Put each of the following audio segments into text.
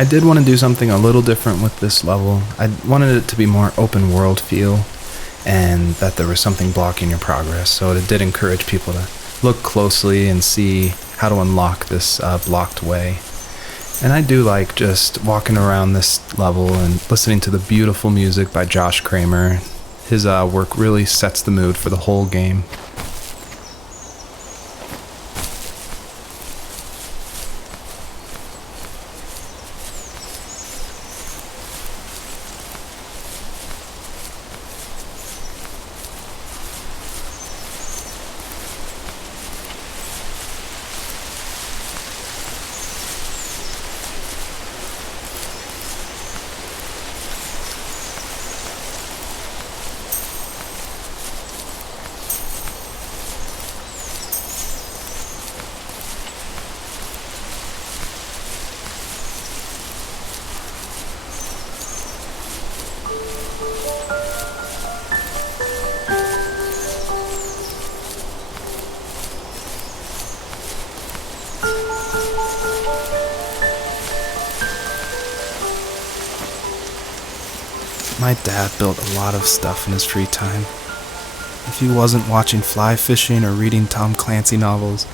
I did want to do something a little different with this level. I wanted it to be more open world feel, and that there was something blocking your progress, so it did encourage people to look closely and see how to unlock this blocked way. And I do like just walking around this level and listening to the beautiful music by Josh Kramer. His work really sets the mood for the whole game. My dad built a lot of stuff in his free time. If he wasn't watching fly fishing or reading Tom Clancy novels,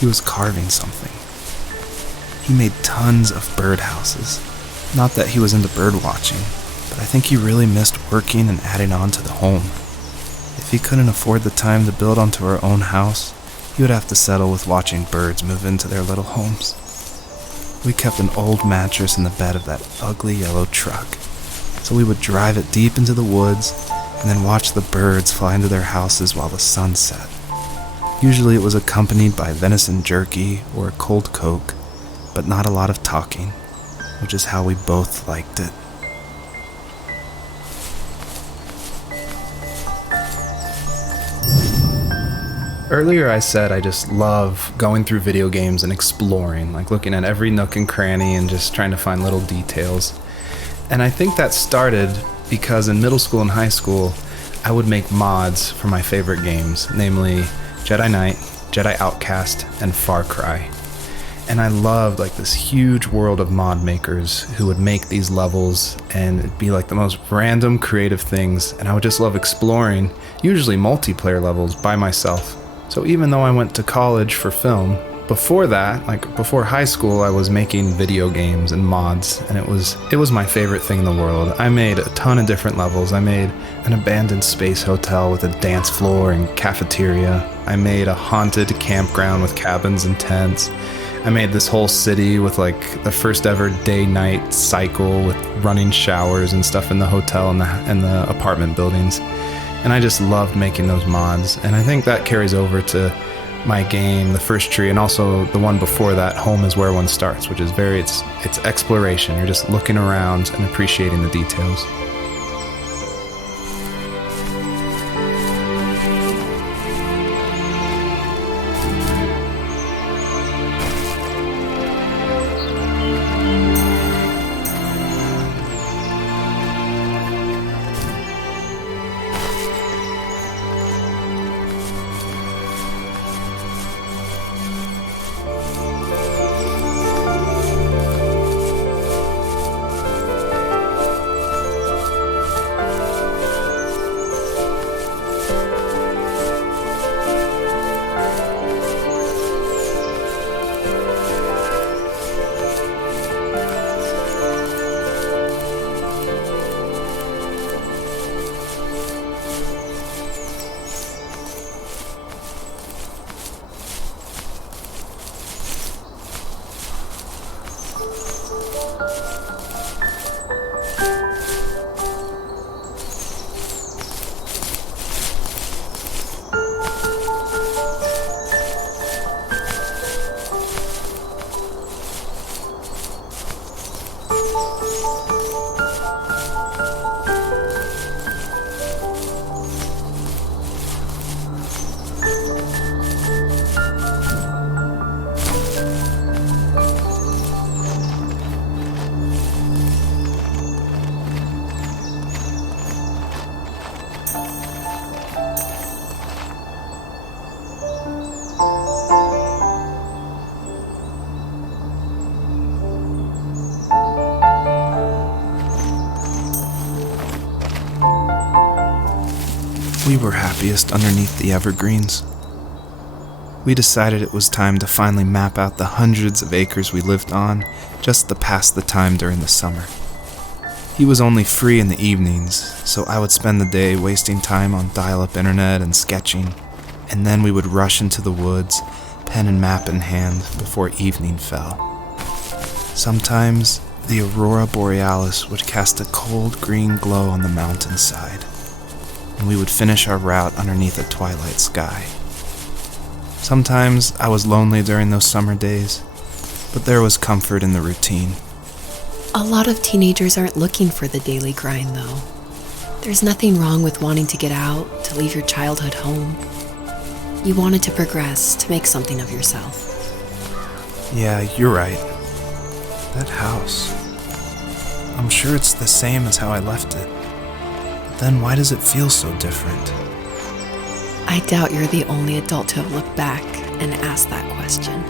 he was carving something. He made tons of birdhouses. Not that he was into bird watching, but I think he really missed working and adding on to the home. If he couldn't afford the time to build onto our own house, he would have to settle with watching birds move into their little homes. We kept an old mattress in the bed of that ugly yellow truck, so we would drive it deep into the woods and then watch the birds fly into their houses while the sun set. Usually it was accompanied by venison jerky or a cold Coke, but not a lot of talking, which is how we both liked it. Earlier I said I just love going through video games and exploring, like looking at every nook and cranny and just trying to find little details. And I think that started because in middle school and high school, I would make mods for my favorite games, namely Jedi Knight, Jedi Outcast, and Far Cry. And I loved like this huge world of mod makers who would make these levels, and it'd be like the most random creative things, and I would just love exploring, usually multiplayer levels by myself. So even though I went to college for film, before that, like before high school, I was making video games and mods, and it was my favorite thing in the world. I made a ton of different levels. I made an abandoned space hotel with a dance floor and cafeteria. I made a haunted campground with cabins and tents. I made this whole city with like the first ever day-night cycle with running showers and stuff in the hotel and the apartment buildings. And I just loved making those mods, and I think that carries over to my game, The First Tree, and also the one before that, Home is Where One Starts, which is it's exploration. You're just looking around and appreciating the details. We were happiest underneath the evergreens. We decided it was time to finally map out the hundreds of acres we lived on just to pass the time during the summer. He was only free in the evenings, so I would spend the day wasting time on dial-up internet and sketching, and then we would rush into the woods, pen and map in hand, before evening fell. Sometimes, the aurora borealis would cast a cold green glow on the mountainside, and we would finish our route underneath a twilight sky. Sometimes I was lonely during those summer days, but there was comfort in the routine. A lot of teenagers aren't looking for the daily grind, though. There's nothing wrong with wanting to get out, to leave your childhood home. You wanted to progress, to make something of yourself. Yeah, you're right. That house. I'm sure it's the same as how I left it. But then why does it feel so different? I doubt you're the only adult to have looked back and asked that question.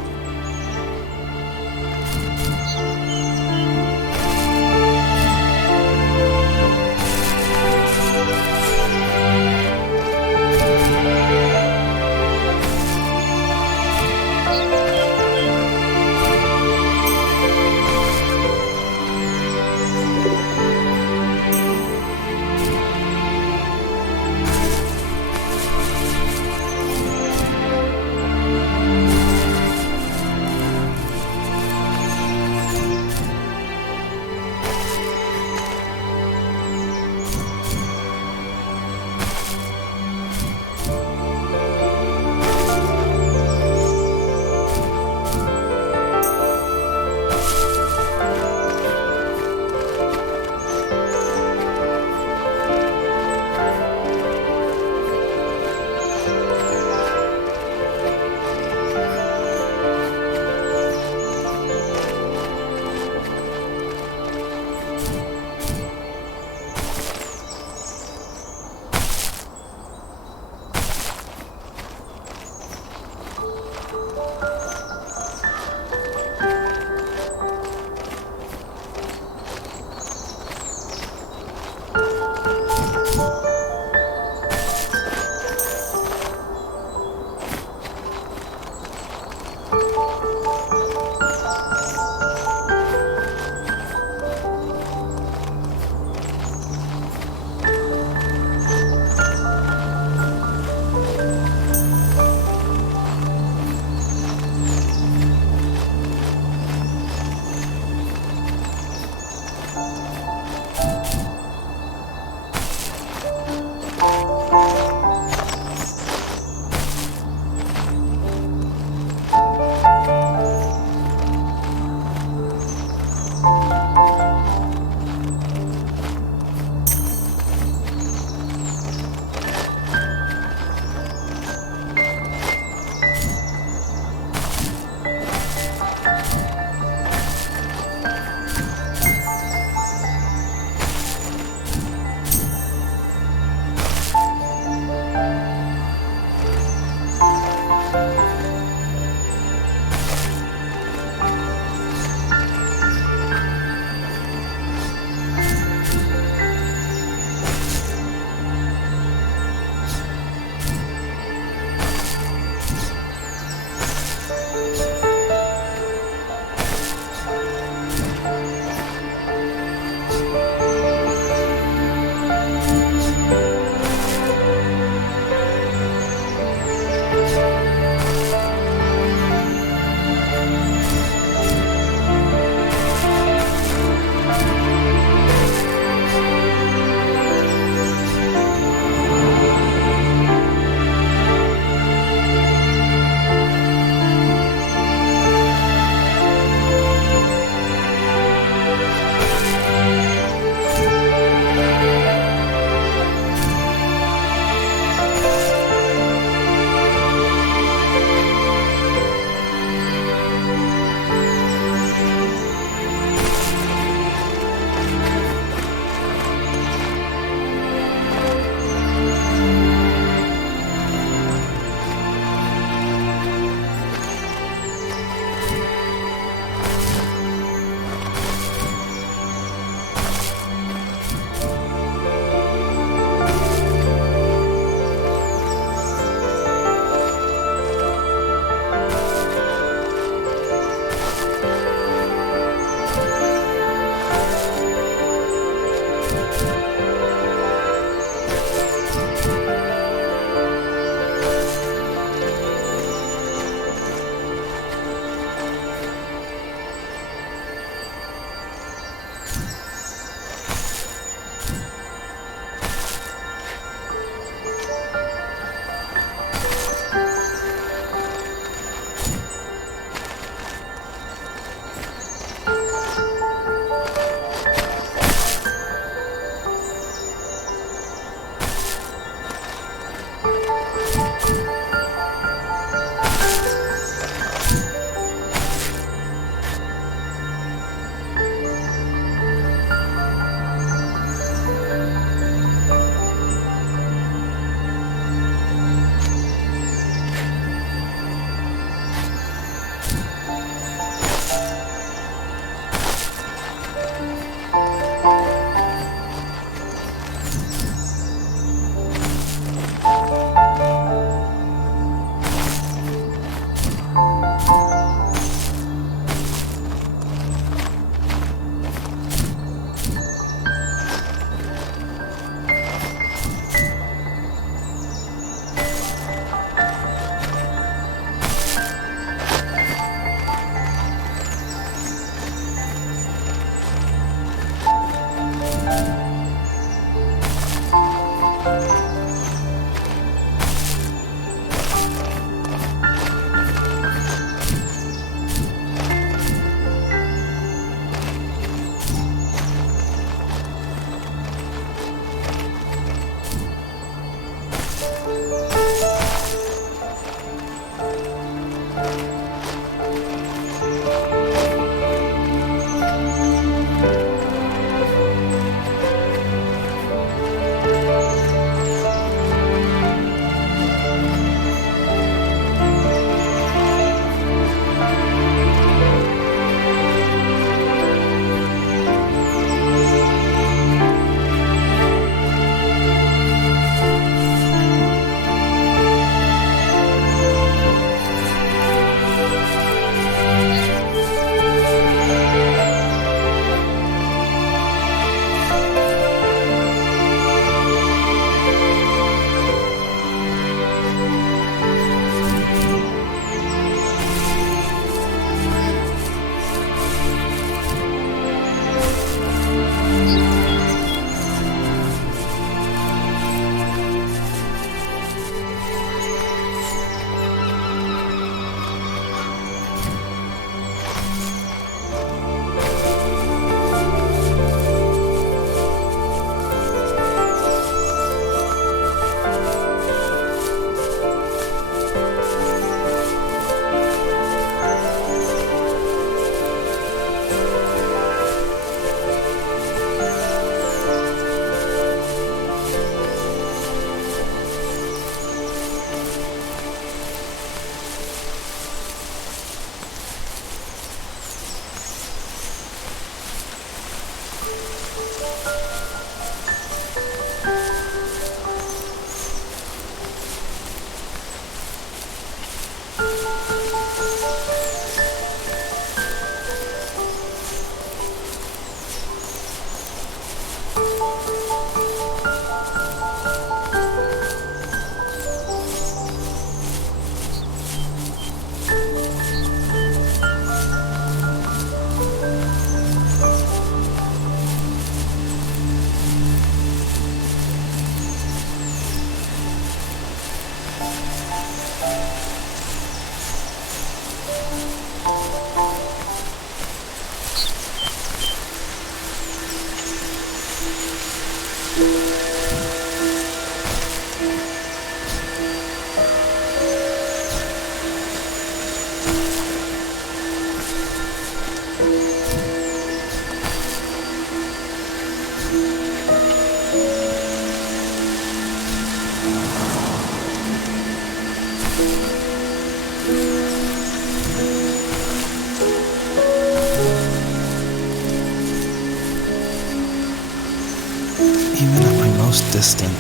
most distant,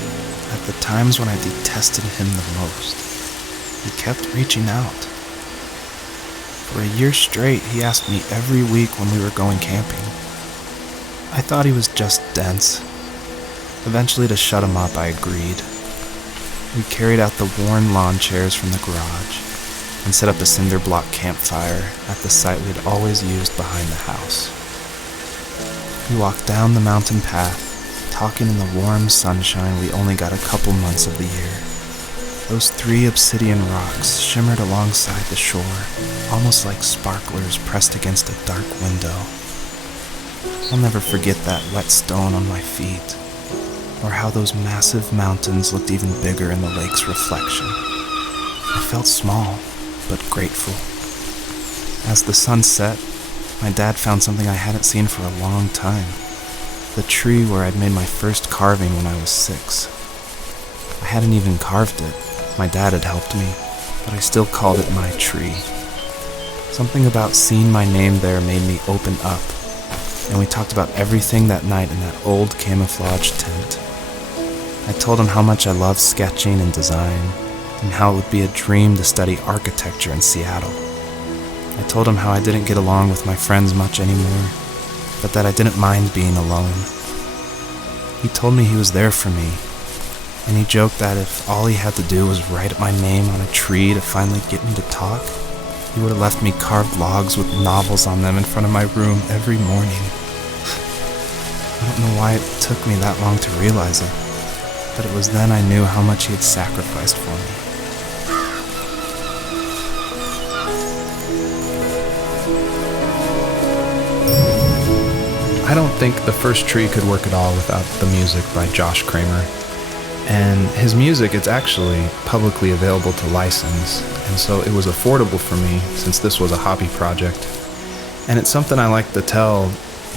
at the times when I detested him the most, he kept reaching out. For a year straight, he asked me every week when we were going camping. I thought he was just dense. Eventually, to shut him up, I agreed. We carried out the worn lawn chairs from the garage and set up a cinder block campfire at the site we'd always used behind the house. We walked down the mountain path, talking in the warm sunshine we only got a couple months of the year. Those 3 obsidian rocks shimmered alongside the shore, almost like sparklers pressed against a dark window. I'll never forget that wet stone on my feet, or how those massive mountains looked even bigger in the lake's reflection. I felt small, but grateful. As the sun set, my dad found something I hadn't seen for a long time. The tree where I'd made my first carving when I was 6. I hadn't even carved it. My dad had helped me, but I still called it my tree. Something about seeing my name there made me open up, and we talked about everything that night in that old camouflage tent. I told him how much I loved sketching and design, and how it would be a dream to study architecture in Seattle. I told him how I didn't get along with my friends much anymore, but that I didn't mind being alone. He told me he was there for me, and he joked that if all he had to do was write my name on a tree to finally get me to talk, he would have left me carved logs with novels on them in front of my room every morning. I don't know why it took me that long to realize it, but it was then I knew how much he had sacrificed for me. I don't think The First Tree could work at all without the music by Josh Kramer. And his music, it's actually publicly available to license, and so it was affordable for me since this was a hobby project. And it's something I like to tell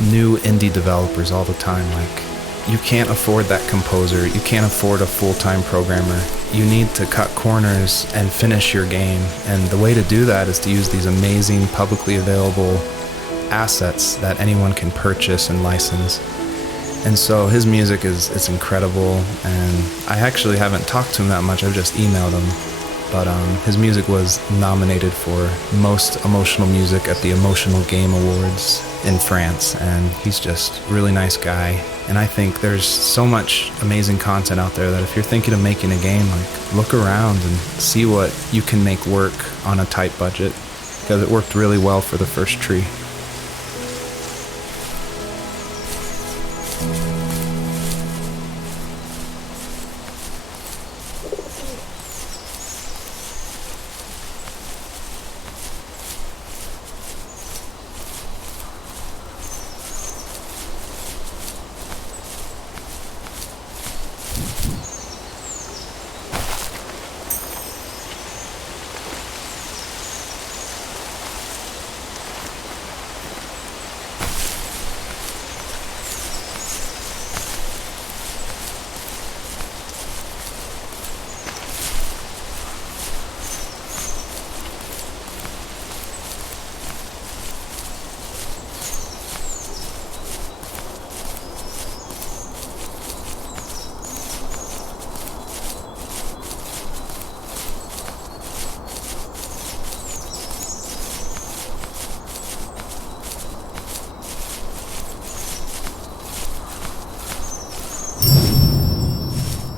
new indie developers all the time, like, you can't afford that composer, you can't afford a full-time programmer. You need to cut corners and finish your game, and the way to do that is to use these amazing publicly available assets that anyone can purchase and license. And so his music it's incredible, and I actually haven't talked to him that much, I've just emailed him. But his music was nominated for Most Emotional Music at the Emotional Game Awards in France, and he's just a really nice guy. And I think there's so much amazing content out there that if you're thinking of making a game, like, look around and see what you can make work on a tight budget, because it worked really well for The First Tree.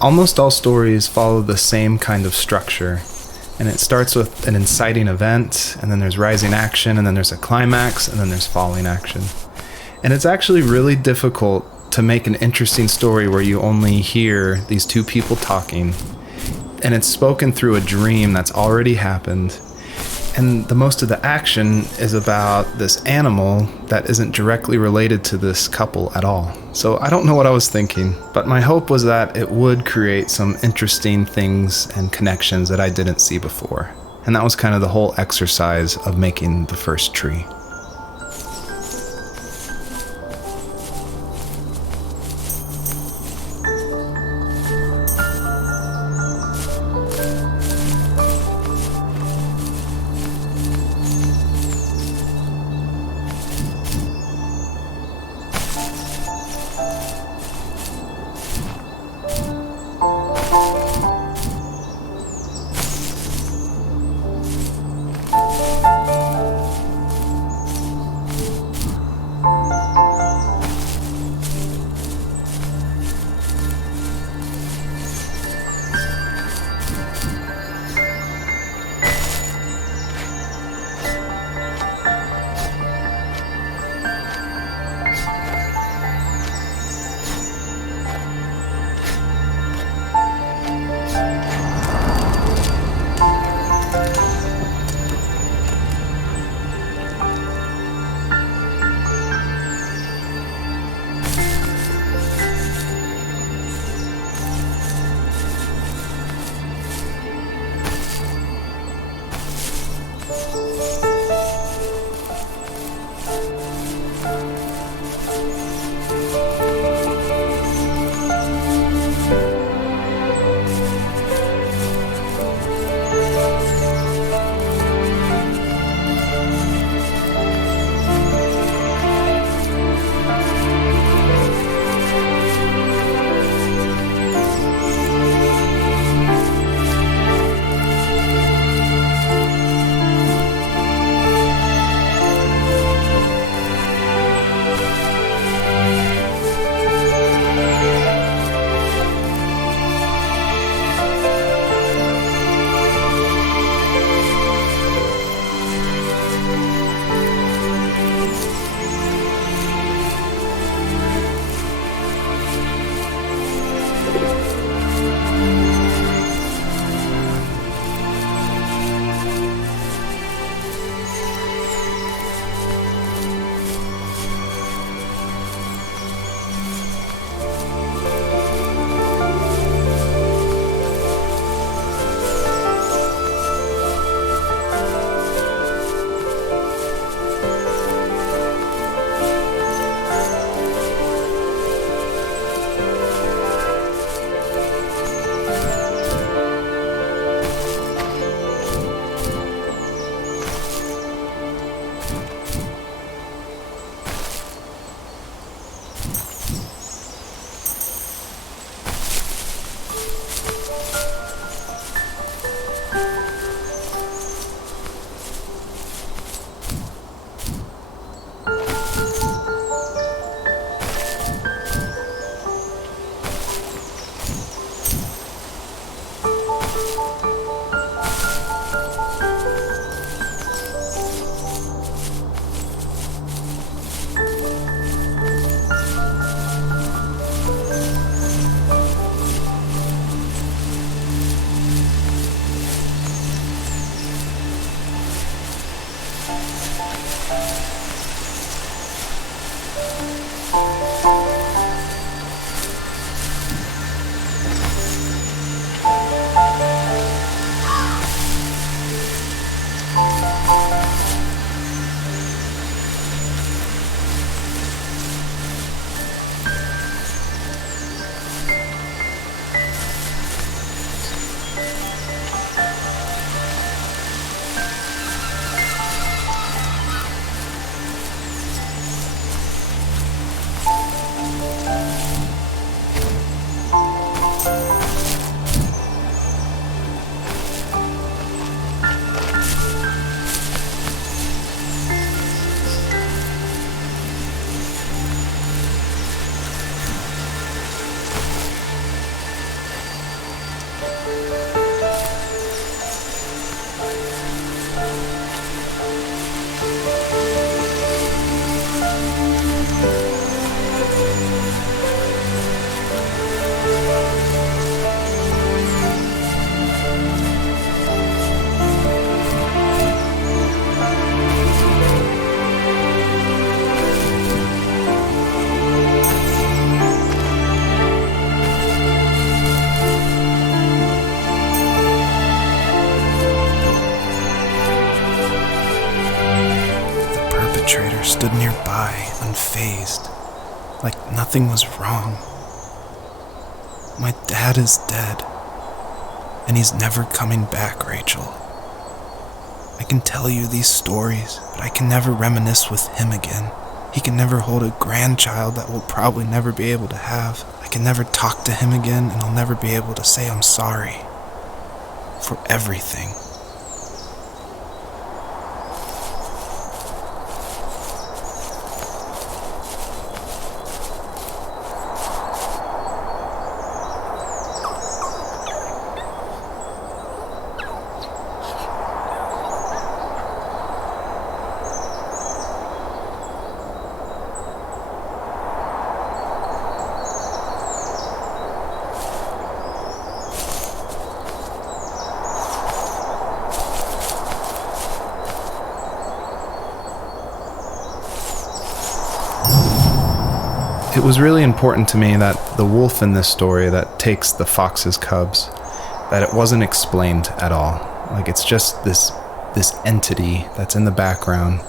Almost all stories follow the same kind of structure, and it starts with an inciting event, and then there's rising action, and then there's a climax, and then there's falling action. And it's actually really difficult to make an interesting story where you only hear these two people talking, and it's spoken through a dream that's already happened. And the most of the action is about this animal that isn't directly related to this couple at all. So I don't know what I was thinking, but my hope was that it would create some interesting things and connections that I didn't see before. And that was kind of the whole exercise of making The First Tree. went by unfazed, like nothing was wrong. My dad is dead, and he's never coming back, Rachel. I can tell you these stories, but I can never reminisce with him again. He can never hold a grandchild that we'll probably never be able to have. I can never talk to him again, and I'll never be able to say I'm sorry for everything. It was really important to me that the wolf in this story that takes the fox's cubs, that it wasn't explained at all. Like, it's just this entity that's in the background.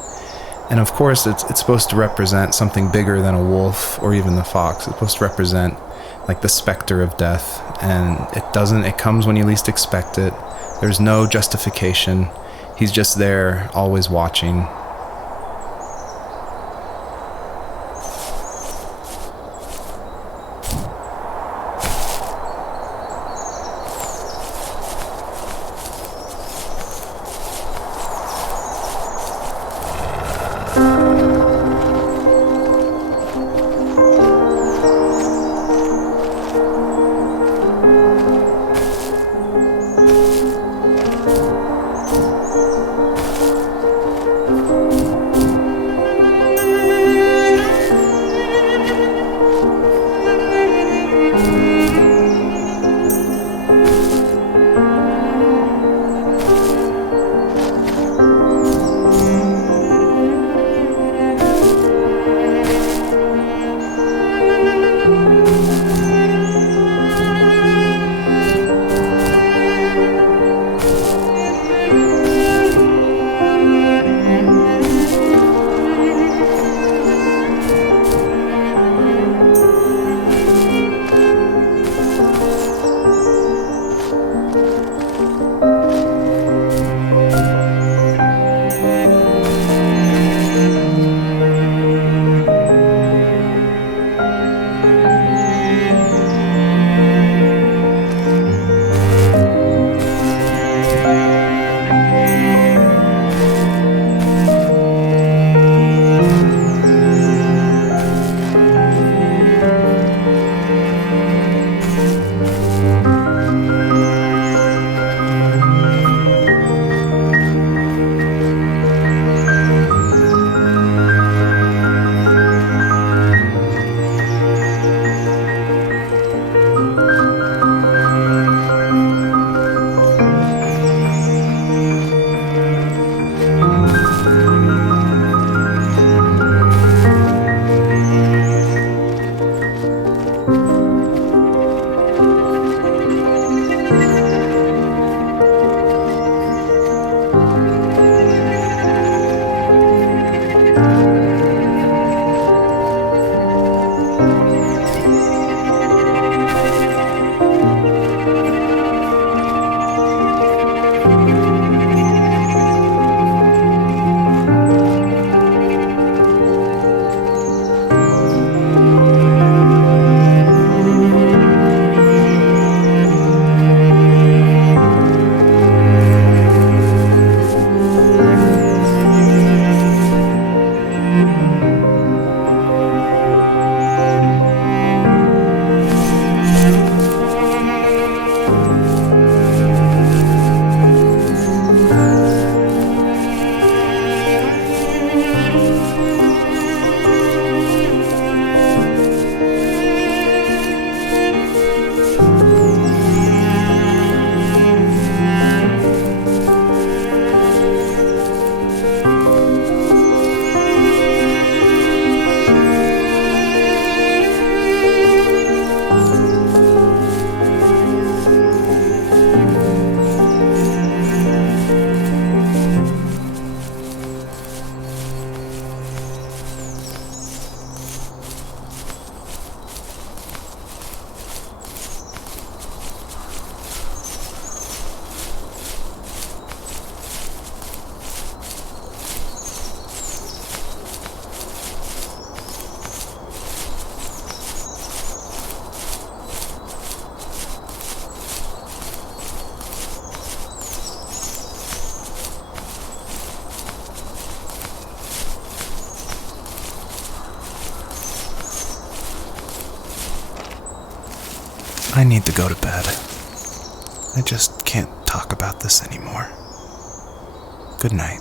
And of course, it's supposed to represent something bigger than a wolf or even the fox. It's supposed to represent like the specter of death. And it comes when you least expect it. There's no justification. He's just there, always watching. I need to go to bed. I just can't talk about this anymore. Good night.